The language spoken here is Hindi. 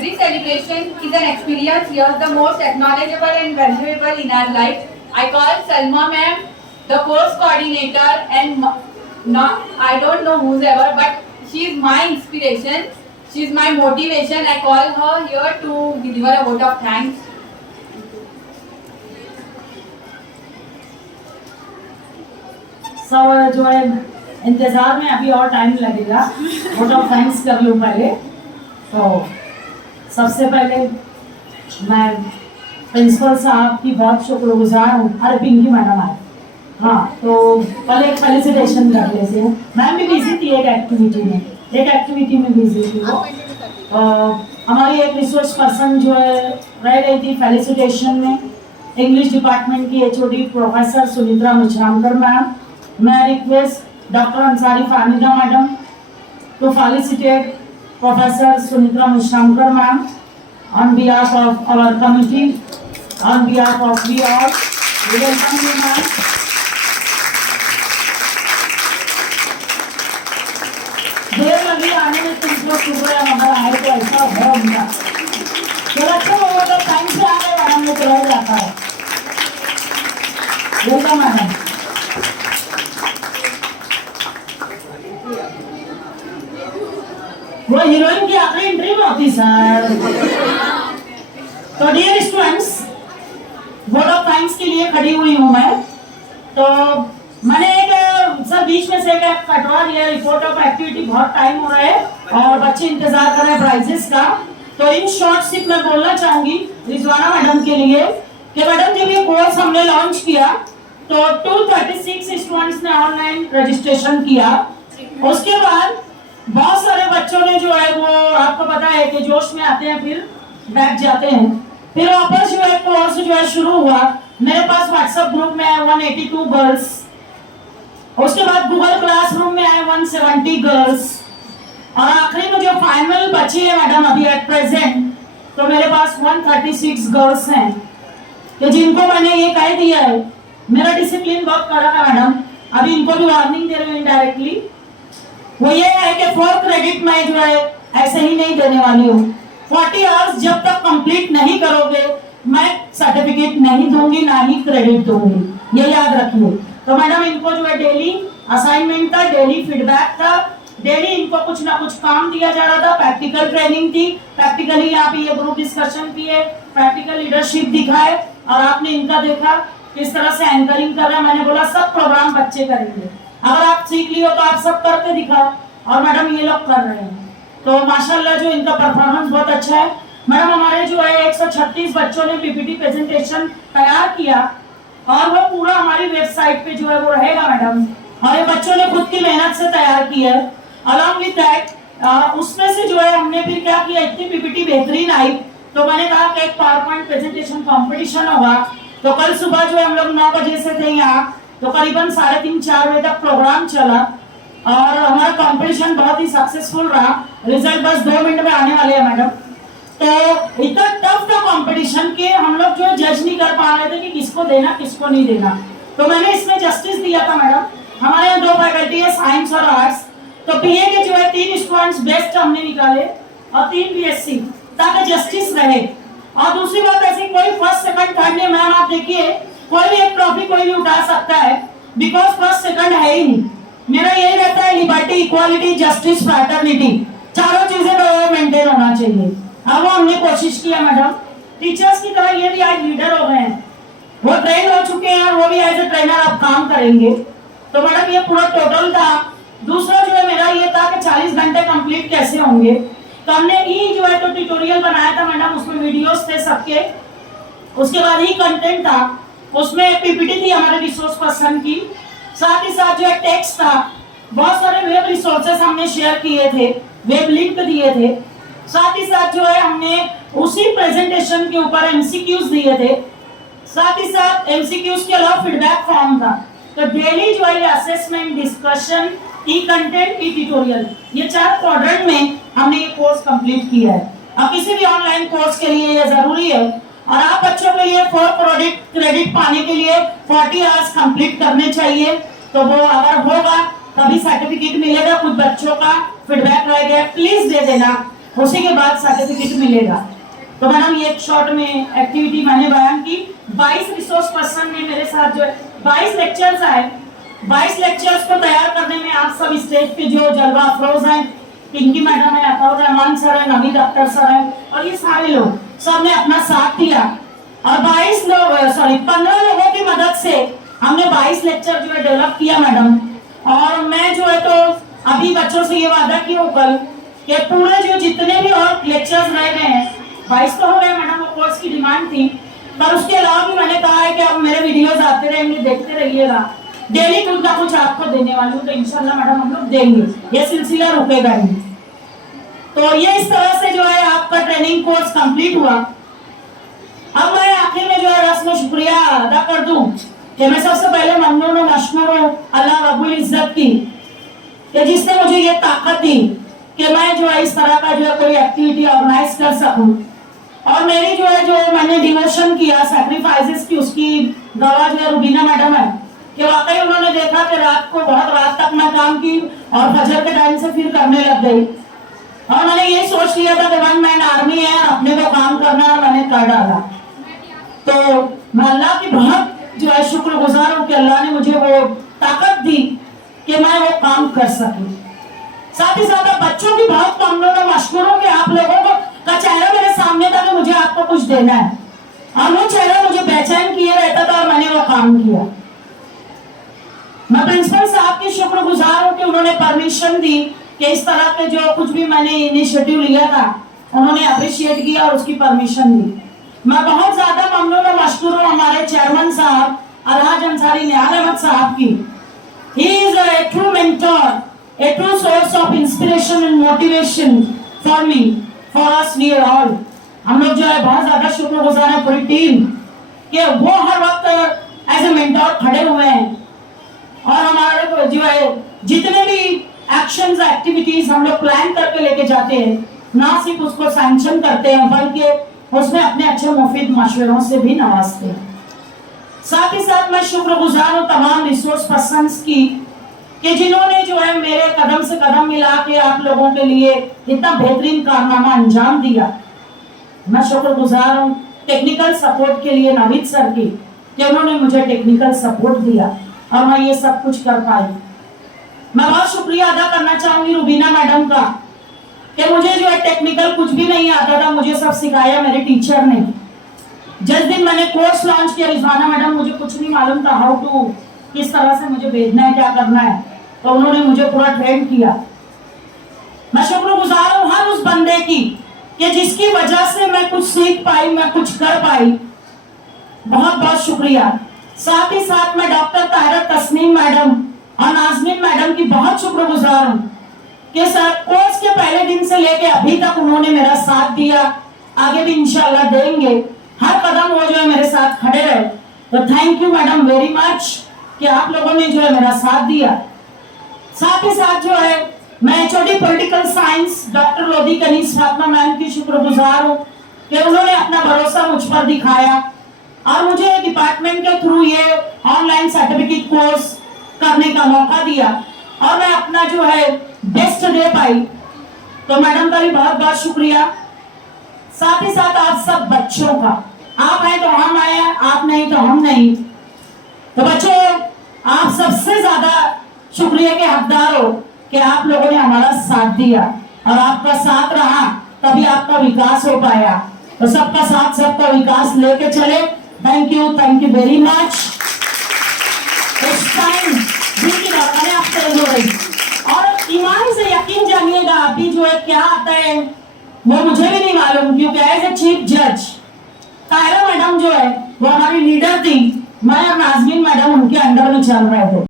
Every celebration is an experience. Here, the most acknowledgeable and valuable in our life. I call Salma ma'am the course coordinator, and not I don't know who's ever, but she is my inspiration. She is my motivation. I call her here to deliver a vote of thanks. जो है इंतजार में अभी और टाइम लगेगा, वोट ऑफ थैंक्स कर लूँ पहले। तो सबसे पहले मैं प्रिंसिपल साहब की बहुत शुक्रगुजार हूँ। अरे पिंकी मैडम आए, हाँ, तो पहले एक फेलिसिटेशन कर लेते हैं। मैम भी बिजी थी एक एक्टिविटी में बिजी थी वो। हमारी एक रिसोर्स पर्सन जो है रह गई थी फेलिसिटेशन में, इंग्लिश डिपार्टमेंट की HOD professor Sunitra Mishramkar ma'am. मैं request doctor Ansari Fahmida madam to felicitate professor Sunitra Mishramkar ma'am on behalf of our committee, on behalf of we all, we welcome you ma'am. देर लगी आने में, तुमको शुक्र है हमारा आए तो ऐसा है उनका। चलो अच्छा वो तो टाइम से आ गए मैडम, में चला जाता है। Welcome madam. वो हीरोइन की आखिरी एंट्री में होती सर। तो dear students, vote of thanks के लिए खड़ी हुई हूँ मैं। तो मैंने एक सर बीच में से एक कटवा दिया रिपोर्ट ऑफ एक्टिविटी, बहुत टाइम हो रहा है और बच्चे इंतजार कर रहे हैं प्राइजेस का। तो इन शॉर्ट सिर्फ मैं बोलना चाहूंगी रिजवाना मैडम के लिए कि मैडम जब ये कोर्स हमने लॉन्च किया तो 236 स्टूडेंट्स ने ऑनलाइन रजिस्ट्रेशन किया। उसके बाद बहुत सारे बच्चों ने जो है वो आपको पता है कि जोश में आते हैं फिर बैठ जाते हैं। फिर वापस जो है कोर्स जो है शुरू हुआ। मेरे पास व्हाट्सएप ग्रुप में है 182 गर्ल्स, उसके बाद गूगल क्लासरूम में आए 170 गर्ल्स, और आखिरी में जो फाइनल बची है मैडम अभी एट प्रेजेंट, तो मेरे पास 136 गर्ल्स हैं कि जिनको मैंने ये कह दिया है मेरा डिसिप्लिन बहुत कड़ा है मैडम। अभी इनको भी वार्निंग दे रही हूँ इनडायरेक्टली। वो ये है कि 4 क्रेडिट मैं जो है ऐसे ही नहीं देने वाली हूँ। 40 आवर्स जब तक कंप्लीट नहीं करोगे मैं सर्टिफिकेट नहीं दूंगी, ना ही क्रेडिट दूंगी, ये याद रखिए। तो मैडम इनको जो है डेली असाइनमेंट था, डेली फीडबैक था, डेली इनको कुछ ना कुछ काम दिया जा रहा था। प्रैक्टिकल ट्रेनिंग थी, प्रैक्टिकली यहाँ पे ये ग्रुप डिस्कशन किए, प्रैक्टिकल लीडरशिप दिखाए, और आपने इनका देखा किस तरह से एंकरिंग कर रहा है। मैंने बोला सब प्रोग्राम बच्चे करेंगे, अगर आप सीख लियो तो आप सब करके दिखाओ, और मैडम ये लोग कर रहे हैं। तो माशाल्लाह जो इनका परफॉर्मेंस बहुत अच्छा है। मैडम हमारे जो है 136 बच्चों ने PPT प्रेजेंटेशन तैयार किया, और वो पूरा हमारी वेबसाइट पे जो है वो रहेगा मैडम, और ये बच्चों ने खुद की मेहनत से तैयार किया है। अलॉन्ग विद दैट उसमें से जो है हमने फिर क्या किया, इतनी PPT बेहतरीन आई तो मैंने कहा कि एक पावर पॉइंट प्रेजेंटेशन कॉम्पिटिशन होगा। तो कल सुबह जो है हम लोग 9 बजे से थे यहाँ, तो करीबन 3:30-4 बजे तक प्रोग्राम चला, और हमारा कंपटीशन बहुत ही सक्सेसफुल रहा। रिजल्ट बस 2 मिनट में आने वाले हैं मैडम। तो इतना टफ था कंपटीशन के हम लोग जो जज नहीं कर पा रहे थे कि किसको देना किसको नहीं देना। तो मैंने इसमें जस्टिस दिया था मैडम। हमारे यहाँ 2 फैकल्टी है, साइंस और आर्ट्स। तो PA के जो है 3 स्टूडेंट्स बेस्ट हमने निकाले और 3 BSc, ताकि जस्टिस रहे। और दूसरी बात ऐसी कोई फर्स्ट सेकंड थर्ड नहीं मैम, आप देखिए कोई भी एक ट्रॉफी कोई भी उठा सकता है, बिकॉज फर्स्ट सेकंड है ही नहीं। मेरा यही रहता है लिबर्टी, इक्वालिटी, जस्टिस, फ्रैटर्निटी, चारों चीजें तो मेंटेन होना चाहिए। अब वो हमने कोशिश किया मैडम। टीचर्स की तरह ये भी आज लीडर हो गए हैं, वो ट्रेन हो चुके हैं और वो भी एज ए ट्रेनर अब काम करेंगे। तो मैडम ये पूरा टोटल था। दूसरा जो है मेरा ये था कि 40 घंटे कंप्लीट कैसे होंगे। तो हमने ई जो है तो ट्यूटोरियल बनाया था मैडम, उसमें वीडियोस थे सबके। उसके बाद ही कंटेंट था, उसमें PPT थी हमारे रिसोर्स पर्सन की, साथ ही साथ जो है टेक्स्ट था। बहुत सारे वेब रिसोर्सेस हमने शेयर किए थे, वेब लिंक दिए थे। साथ ही साथ जो है हमने उसी प्रेजेंटेशन के ऊपर MCQs दिए थे। साथ ही साथ MCQs के अलावा फीडबैक फॉर्म था। तो डेली जो है असेसमेंट, डिस्कशन, ई कंटेंट, ई ट्यूटोरियल, ये 4 क्वाड्रेंट में हमने ये कोर्स कंप्लीट किया है। अब किसी भी ऑनलाइन कोर्स के लिए ये जरूरी है, और आप बच्चों के लिए 4 क्रेडिट पाने के लिए 40 आवर्स कंप्लीट करने चाहिए। तो वो अगर होगा तभी सर्टिफिकेट मिलेगा। कुछ बच्चों का फीडबैक रह गया, प्लीज दे देना। उसी के बाद सर्टिफिकेट मिलेगा। तो मैडम ये एक शॉर्ट में एक्टिविटी मैंने बयान की। 22 रिसोर्स पर्सन ने मेरे साथ जो है 22 लेक्चर्स आए। 22 लेक्चर्स को तैयार करने में आप सब स्टेज पे जो जलवा अफरोज हैं, पिंकी मैडम है, अताउर रहमान सर है, नवीद अख्तर सर है, और ये सारे लोग सबने अपना साथ दिया। और 15 लोगों की मदद से हमने 22 लेक्चर जो है डेवलप किया मैडम। और मैं जो है तो अभी बच्चों से ये वादा की हूँ कल कि पूरे जो जितने भी और लेक्चर्स रह गए हैं, 22 तो हो गए मैडम, वो कोर्स की डिमांड थी, पर उसके अलावा भी मैंने कहा है कि अब मेरे वीडियोस आते रहेंगे, देखते रहिएगा, डेली कुछ ना कुछ आपको देने वाली हूँ। तो इंशाल्लाह मैडम हम लोग देंगे, ये सिलसिला रुकेगा नहीं। तो ये इस तरह से जो है आपका ट्रेनिंग कोर्स कंप्लीट हुआ। अब मैं आखिर में जो है रस्म शुक्रिया अदा कर दूं कि मैं सबसे पहले ममनून और मशकूर हूं अल्लाह रब्बुल इज्जत की कि जिसने मुझे ये ताकत दी कि मैं जो है इस तरह का जो है कोई एक्टिविटी ऑर्गेनाइज कर सकूं। और मेरी जो है जो मैंने डिवोशन किया, सैक्रिफाइसेस की, उसकी गवाह जो है रुबीना मैडम है कि वाकई उन्होंने देखा कि रात को बहुत रात तक मैं काम की और फजर के टाइम से फिर करने लग गई। और मैंने ये सोच लिया था कि वन मैन आर्मी है, अपने को काम करना है, मैंने कर डाला। तो मैं अल्लाह की बहुत जो है शुक्रगुजार हूँ कि अल्लाह ने मुझे वो ताकत दी कि मैं वो काम कर सकूं। साथ ही साथ बच्चों की बहुत ममनून और मशकूर हूं कि आप लोगों को का चेहरा मेरे सामने था कि मुझे आपको कुछ देना है, और वो चेहरा मुझे बेचैन किए रहता था और मैंने वो काम किया। मैं प्रिंसिपल साहब की शुक्रगुजार हूँ कि उन्होंने परमिशन दी कि इस तरह के जो कुछ भी मैंने इनिशिएटिव लिया था उन्होंने अप्रिशिएट किया और उसकी परमिशन दी। मैं बहुत ज्यादा ममनून और मशकूर हूँ हमारे चेयरमैन साहब अलहाज अंसारी निहाल अहमद साहब की। He is a true mentor, a true source of inspiration and motivation for me, for us, we all. हम लोग जो है बहुत ज्यादा शुक्रगुजार हैं पूरी टीम कि वो हर वक्त एज ए मेंटोर खड़े हुए हैं। और हमारे जो है जितने भी एक्शंस एक्टिविटीज हम लोग प्लान करके लेके जाते हैं, ना सिर्फ उसको सैंक्शन करते हैं बल्कि उसमें अपने अच्छे मुफीद मशवरों से भी नवाजते हैं। साथ ही साथ मैं शुक्रगुजार हूँ तमाम रिसोर्स पर्सन्स की कि जिन्होंने जो है मेरे कदम से कदम मिला के आप लोगों के लिए इतना बेहतरीन कारनामा अंजाम दिया। मैं शुक्रगुजार हूँ टेक्निकल सपोर्ट के लिए नवीद सर की कि उन्होंने मुझे टेक्निकल सपोर्ट दिया और मैं ये सब कुछ कर पाई। मैं बहुत शुक्रिया अदा करना चाहूंगी रुबीना मैडम का कि मुझे जो है टेक्निकल कुछ भी नहीं आता था, मुझे सब सिखाया मेरे टीचर ने। जिस दिन मैंने कोर्स लॉन्च किया रिजवाना मैडम, मुझे कुछ नहीं मालूम था हाउ टू, किस तरह से मुझे भेजना है, क्या करना है, तो उन्होंने मुझे पूरा ट्रेन किया। मैं शुक्रगुजार हूँ हर उस बंदे की कि जिसकी वजह से मैं कुछ सीख पाई, मैं कुछ कर पाई। बहुत बहुत शुक्रिया। साथ ही साथ मैं डॉक्टर ताहिरा तस्नीम मैडम और नाजमीन मैडम की बहुत शुक्रगुजार हूँ कि सर कोर्स के पहले दिन से लेके अभी तक उन्होंने मेरा साथ दिया, आगे भी इंशाल्लाह देंगे। हर कदम वो जो है मेरे साथ खड़े रहे। तो thank you madam very much कि आप लोगों ने जो है मेरा साथ दिया। साथ ही साथ जो है मैं HOD political science doctor Lodhi Kaneez Fatima ma'am की शुक्रगुजार हूँ कि उन्होंने अपना भरोसा मुझ पर दिखाया और मुझे डिपार्टमेंट के थ्रू ये ऑनलाइन सर्टिफिकेट कोर्स करने का मौका दिया और मैं अपना जो है बेस्ट दे पाई। तो मैडम का भी बहुत बहुत शुक्रिया। साथ ही साथ आप सब बच्चों का, आप हैं तो हम आए, आप नहीं तो हम नहीं। तो बच्चों आप सबसे ज्यादा शुक्रिया के हकदार हो कि आप लोगों ने हमारा साथ दिया और आपका साथ रहा तभी आपका विकास हो पाया। तो सबका साथ सबका विकास लेके चले। Thank you very much. इस टाइम जिनकी बातें आप तेज हो रही और ईमान से यकीन जानिएगा अभी जो है क्या आता है वो मुझे भी नहीं मालूम, क्योंकि एज ए चीफ जज ताहिरा मैडम जो है वो हमारी लीडर थी, मैं और नाजमीन मैडम उनके अंडर में चल रहे थे।